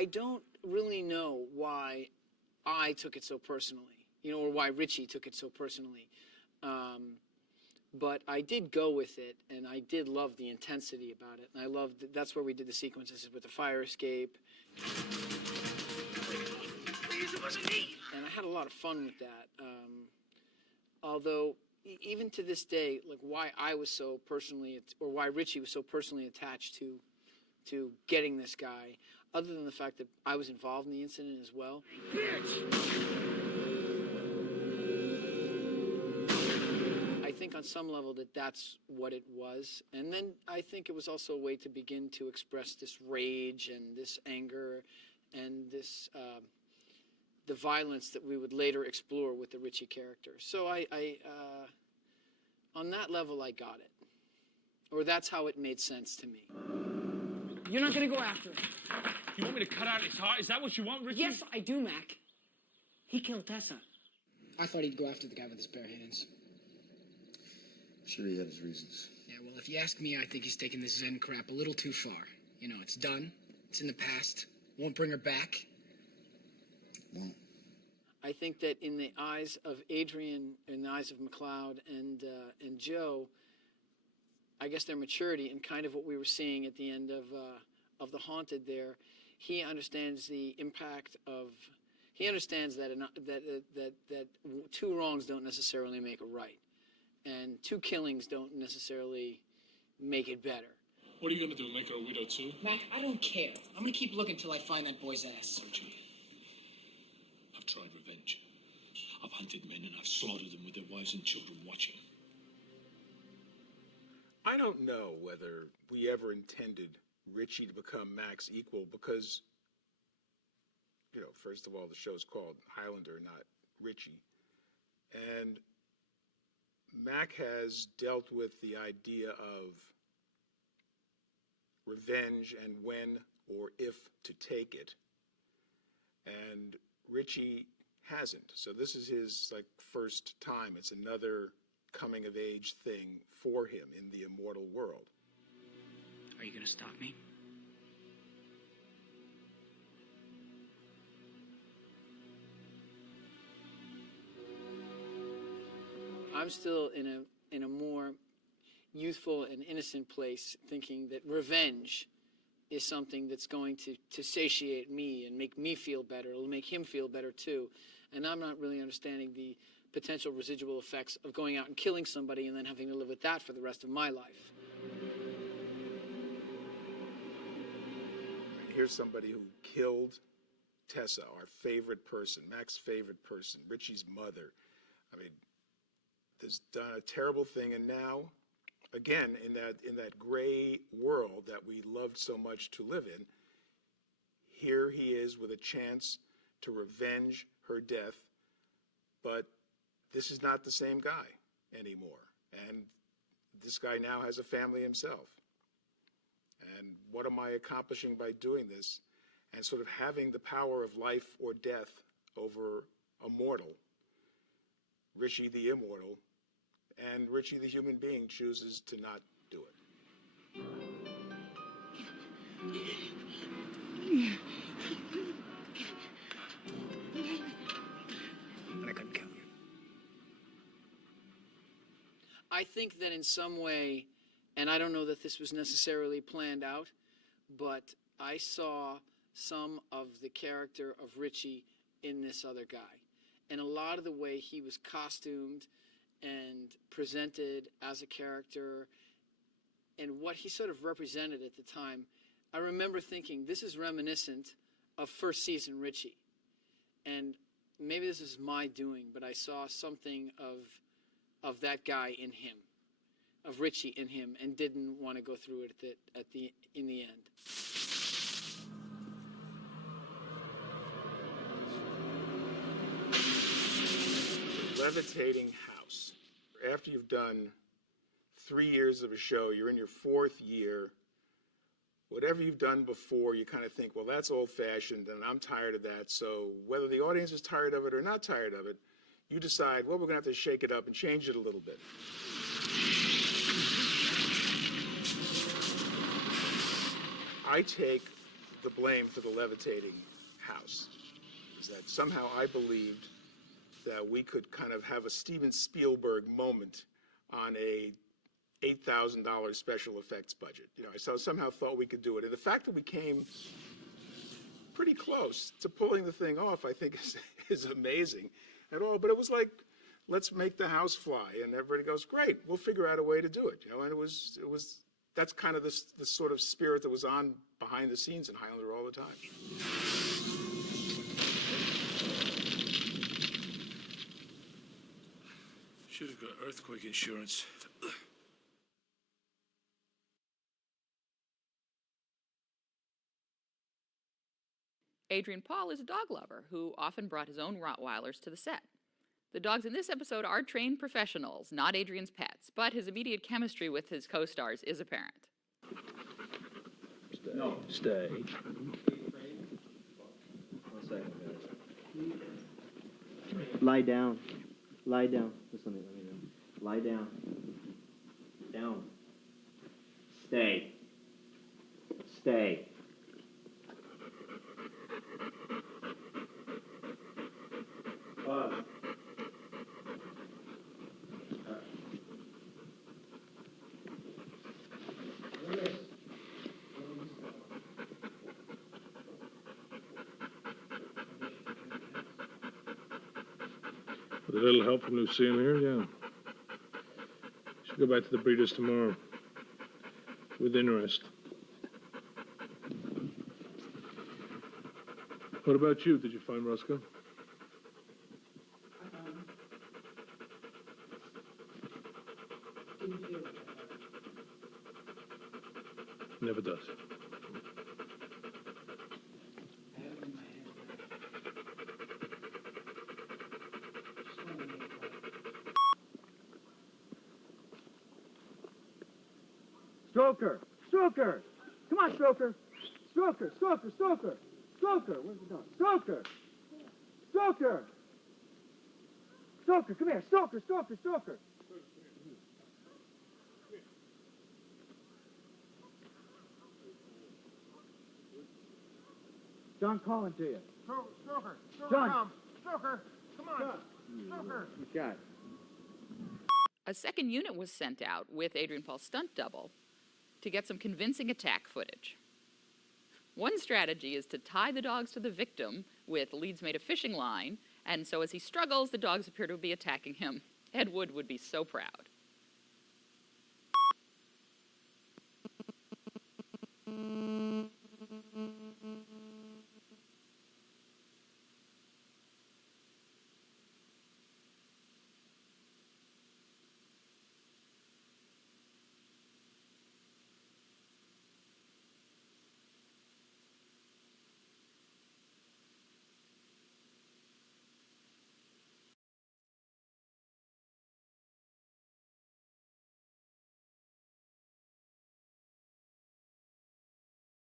I don't really know why I took it so personally, or why Richie took it so personally. But I did go with it, and I did love the intensity about it. And I loved that's where we did the sequences with the fire escape. Please, it wasn't me. And I had a lot of fun with that. Although, even to this day, like why I was so personally, or why Richie was so personally attached to getting this guy, other than the fact that I was involved in the incident as well. I think on some level that's what it was. And then I think it was also a way to begin to express this rage and this anger and this the violence that we would later explore with the Richie character. So on that level, I got it. Or that's how it made sense to me. You're not gonna go after him. You want me to cut out his heart? Is that what you want, Richie? Yes, I do, Mac. He killed Tessa. I thought he'd go after the guy with his bare hands. Sure, he had his reasons. Yeah, well, if you ask me, I think he's taking this Zen crap a little too far. It's done. It's in the past. Won't bring her back. Won't. I think that in the eyes of Adrian, in the eyes of McLeod and Joe, I guess their maturity and kind of what we were seeing at the end of The Haunted there, he understands the impact of. He understands that that two wrongs don't necessarily make a right, and two killings don't necessarily make it better. What are you gonna do? Make her a widow too? Mac, I don't care. I'm gonna keep looking till I find that boy's ass. Richie, I've tried revenge. I've hunted men and I've slaughtered them with their wives and children watching. I don't know whether we ever intended Richie to become Mac's equal because, first of all, the show's called Highlander, not Richie. And Mac has dealt with the idea of revenge and when or if to take it. And Richie hasn't. So this is his first time. It's another coming of age thing for him in the immortal world. Are you gonna stop me? I'm still in a more youthful and innocent place, thinking that revenge is something that's going to satiate me and make me feel better. It'll make him feel better too. And I'm not really understanding the potential residual effects of going out and killing somebody and then having to live with that for the rest of my life. Here's somebody who killed Tessa, our favorite person, Mac's favorite person, Richie's mother. Has done a terrible thing, and now, again, in that gray world that we loved so much to live in, here he is with a chance to revenge her death, but this is not the same guy anymore. And this guy now has a family himself. And what am I accomplishing by doing this? And sort of having the power of life or death over a mortal, Richie the immortal, and Richie the human being chooses to not do it. But I couldn't kill you. I think that in some way, and I don't know that this was necessarily planned out, but I saw some of the character of Richie in this other guy. And a lot of the way he was costumed and presented as a character and what he sort of represented at the time, I remember thinking, this is reminiscent of first season Richie. And maybe this is my doing, but I saw something of that guy in him, of Richie in him, and didn't want to go through it in the end. Levitating house. After you've done 3 years of a show, you're in your 4th year. Whatever you've done before, you kind of think, well, that's old-fashioned, and I'm tired of that. So whether the audience is tired of it or not tired of it, you decide, well, we're going to have to shake it up and change it a little bit. I take the blame for the levitating house. Is that somehow I believed that we could kind of have a Steven Spielberg moment on a $8,000 special effects budget. You know, I somehow thought we could do it. And the fact that we came pretty close to pulling the thing off, I think is amazing at all. But it was like, let's make the house fly. And everybody goes, great, we'll figure out a way to do it. You know, and it was that's kind of the sort of spirit that was on behind the scenes in Highlander all the time. Should have got earthquake insurance. Adrian Paul is a dog lover who often brought his own Rottweilers to the set. The dogs in this episode are trained professionals, not Adrian's pets, but his immediate chemistry with his co-stars is apparent. Stay. 1 second, guys. Lie down. Lie down. Just let me know. Lie down. Down. Stay. Stay. Pause. With a little help from Lucille here, yeah. Should go back to the breeders tomorrow. With interest. What about you? Did you find Roscoe? Never does. Stroker! Stroker! Come on, Stroker! Stroker! Stroker! Stroker! Stroker! Where's the dog? Stroker! Stroker! Stroker, come here! Stroker! Stroker! Stroker! John calling to you. Stroker! Stroker, John. come! Stroker! Come on! Stroker! You got it. A second unit was sent out with Adrian Paul's stunt double to get some convincing attack footage. One strategy is to tie the dogs to the victim with leads made of fishing line, and so as he struggles, the dogs appear to be attacking him. Ed Wood would be so proud.